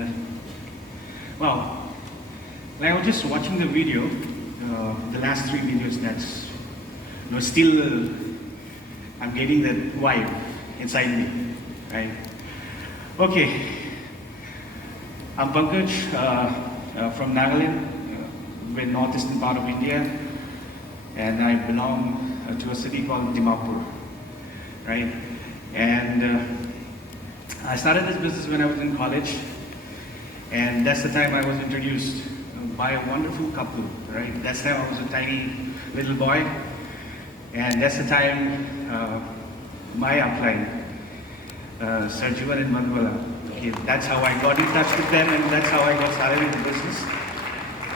And well, I was just watching the video, the last 3 videos. That's still I'm getting that vibe inside me, right? Okay, I'm PANKAJ from Nagaland, the northeastern part of India, and I belong to a city called Dimapur, right? And I started this business when I was in college, and that's the time I was introduced by a wonderful couple, right? That's the time I was a tiny little boy, and that's the time my upline, Sir Jivan and Madhwala. Okay, that's how I got in touch with them, and that's how I got started in the business,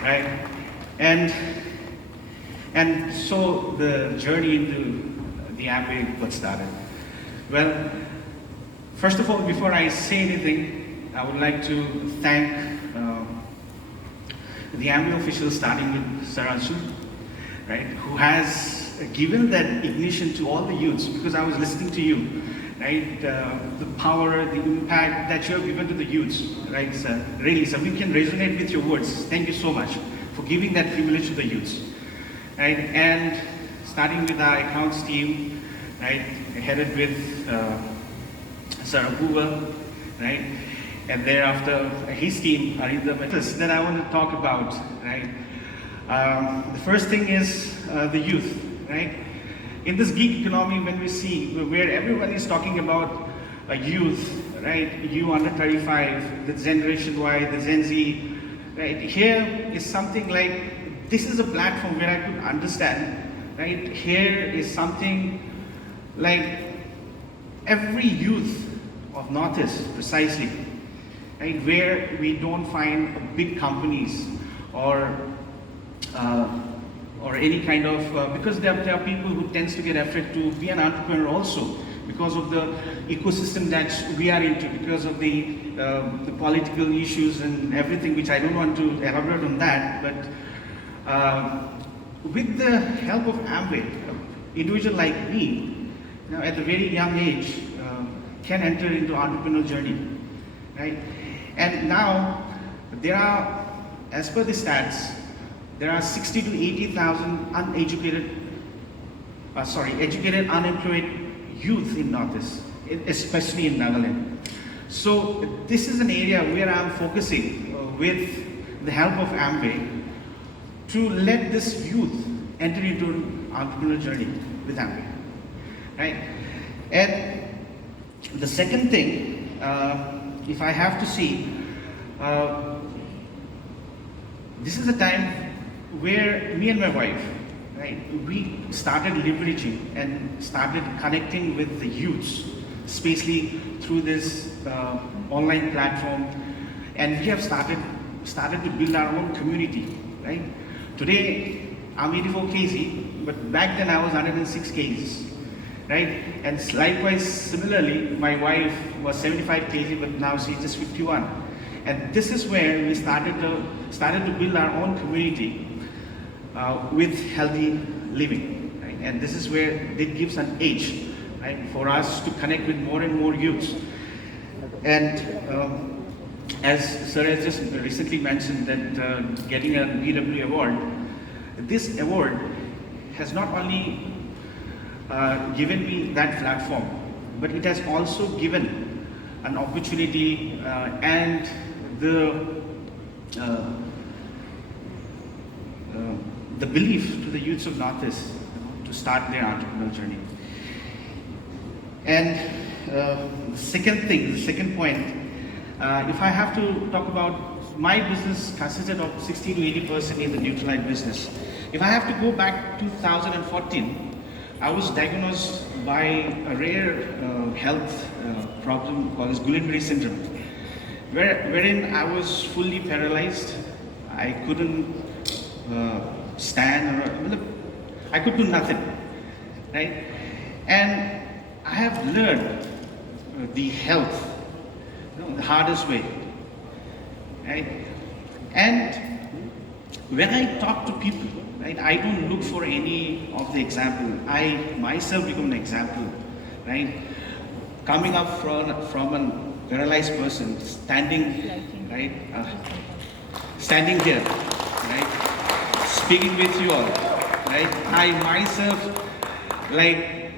right? And so the journey into the AMWAY got started. Well, first of all, before I say anything, I would like to thank the AMWAY officials, starting with Sir Anshu, right, who has given that ignition to all the youths, because I was listening to you, right, the power, the impact that you have given to the youths, right, sir. Really, sir, we can resonate with your words. Thank you so much for giving that privilege to the youths, right? And starting with our accounts team, right, headed with Sir Abuba, right, and thereafter his team are in the matters that I want to talk about, right? The first thing is the youth, right? In this gig economy, when we see where everyone is talking about youth, right, you under 35, the Generation Y, the Gen Z, right, here is something like, this is a platform where I could understand, right? Here is something like every youth of Northeast, precisely, right, where we don't find big companies or any kind of, because there are people who tends to get afraid to be an entrepreneur also, because of the ecosystem that we are into, because of the political issues and everything, which I don't want to elaborate on that, but with the help of AMWAY, individual like me, at a very young age, can enter into entrepreneurial journey, right? And now there are, as per the stats, there are 60 to 80,000 educated unemployed youth in Northeast, especially in Nagaland. So this is an area where I'm focusing with the help of AMWAY to let this youth enter into an entrepreneurial journey with AMWAY, right? And the second thing, if I have to see, this is a time where me and my wife, right, we started leveraging and started connecting with the youths, especially through this online platform, and we have started to build our own community, right? Today, I'm 84 kg, but back then I was 106 kgs, right? And likewise, similarly, my wife was 75 kg, but now she's just 51. And this is where we started to build our own community with healthy living, right? And this is where it gives an edge, right, for us to connect with more and more youths. And as Sir has just recently mentioned, that getting a BW award, this award has not only given me that platform, but it has also given an opportunity and the belief to the youths of Northeast to start their entrepreneurial journey. And the second point, if I have to talk about, my business consisted of 60 to 80% in the Nutrilite business. If I have to go back to 2014, I was diagnosed by a rare health problem called as Guillain-Barré syndrome, wherein I was fully paralyzed. I couldn't stand, or I could do nothing, right? And I have learned the health, the hardest way, right? And when I talk to people, right, I don't look for any of the example. I myself become an example, right? Coming up from an paralyzed person standing, right, standing here, right, speaking with you all, right. I myself, like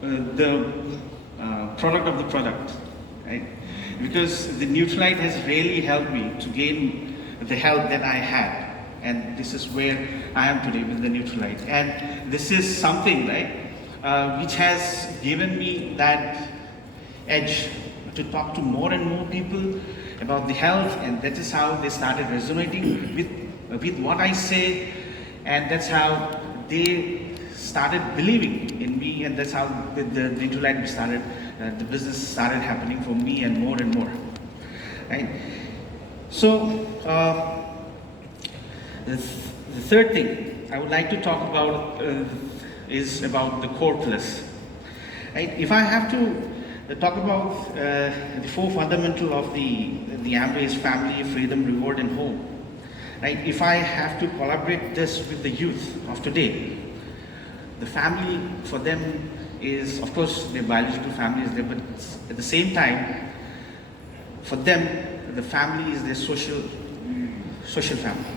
the product of the product, right, because the Neutralite has really helped me to gain the health that I had. And this is where I am today with the Neutralite. And this is something, right, which has given me that edge to talk to more and more people about the health, and that is how they started resonating with what I say, and that's how they started believing in me, and that's how with the Neutralite started, the business started happening for me and more, right? So, the third thing I would like to talk about is about the core plus. Right? If I have to talk about the four fundamental of the AMWAY's family, freedom, reward, and home. Right? If I have to collaborate this with the youth of today, the family for them is, of course, their biological family is there, but at the same time, for them, the family is their social family.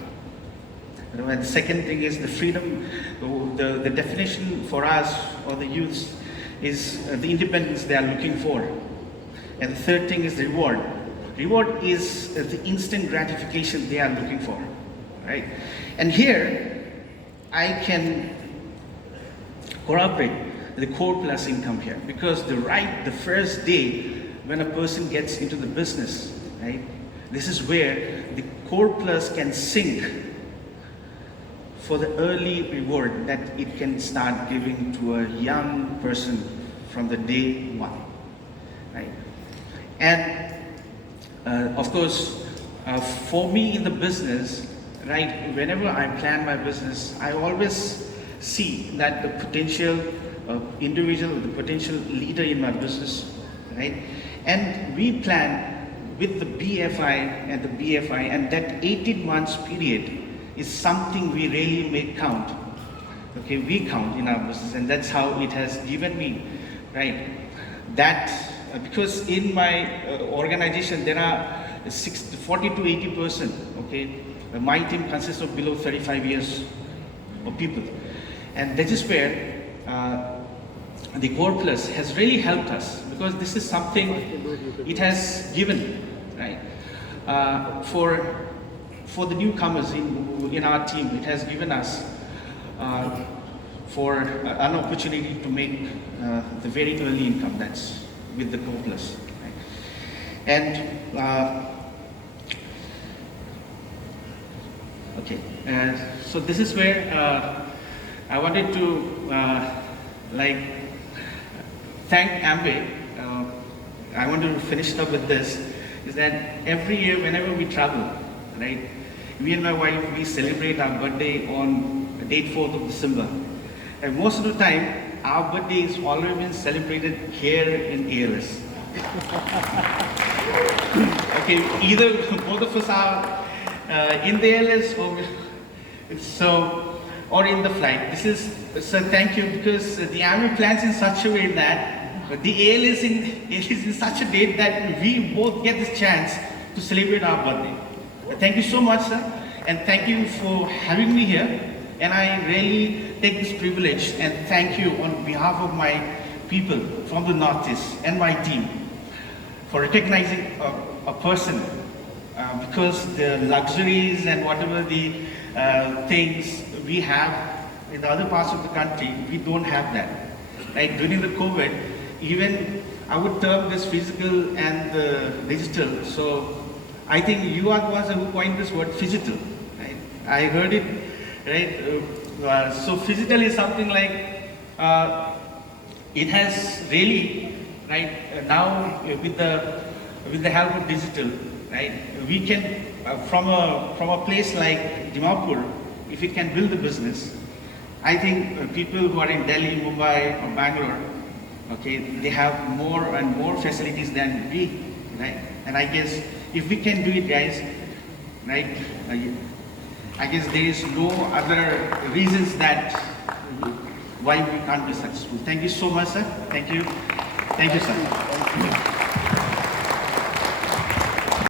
And the second thing is the freedom. The definition for us or the youths is the independence they are looking for. And the third thing is the reward. Reward is the instant gratification they are looking for, right? And here, I can corroborate the core plus income here, because the first day when a person gets into the business, right? This is where the core plus can sink for the early reward that it can start giving to a young person from the day one, right? And of course, for me in the business, right, whenever I plan my business, I always see that the potential individual, the potential leader in my business, right? And we plan with the BFI and the BFI, and that 18 months period is something we really make count. Okay, we count in our business, and that's how it has given me, right, that because in my organization there are 40 to 80%, okay, my team consists of below 35 years of people, and that is where the Core Plus has really helped us, because this is something it has given, right, for the newcomers in our team. It has given us for an opportunity to make the very early income, that's with the Core Plus, right? And okay, so this is where I wanted to like thank AMWAY. I want to finish up with this, is that every year whenever we travel, right, me and my wife, we celebrate our birthday on date 4th of December. And most of the time, our birthday is already been celebrated here in ALS. Okay, either both of us are in the ALS or in the flight. This is, so thank you, because the AMWAY plans in such a way that the ALS is in such a date that we both get this chance to celebrate our birthday. Thank you so much, sir, and thank you for having me here. And I really take this privilege and thank you on behalf of my people from the Northeast and my team for recognizing a person, because the luxuries and whatever the things we have in the other parts of the country, we don't have that. Like during the COVID, even I would term this physical and digital. So I think you are the ones who coined this word phygital, right? I heard it, right? So phygital is something like, it has really, right, now with the help of digital, right, we can, from a place like Dimapur, if we can build a business, I think people who are in Delhi, Mumbai, or Bangalore, okay, they have more and more facilities than we, right? And I guess if we can do it, guys, right, I guess there is no other reasons that why we can't be successful. Thank you so much, sir. Thank you. Thank you, sir.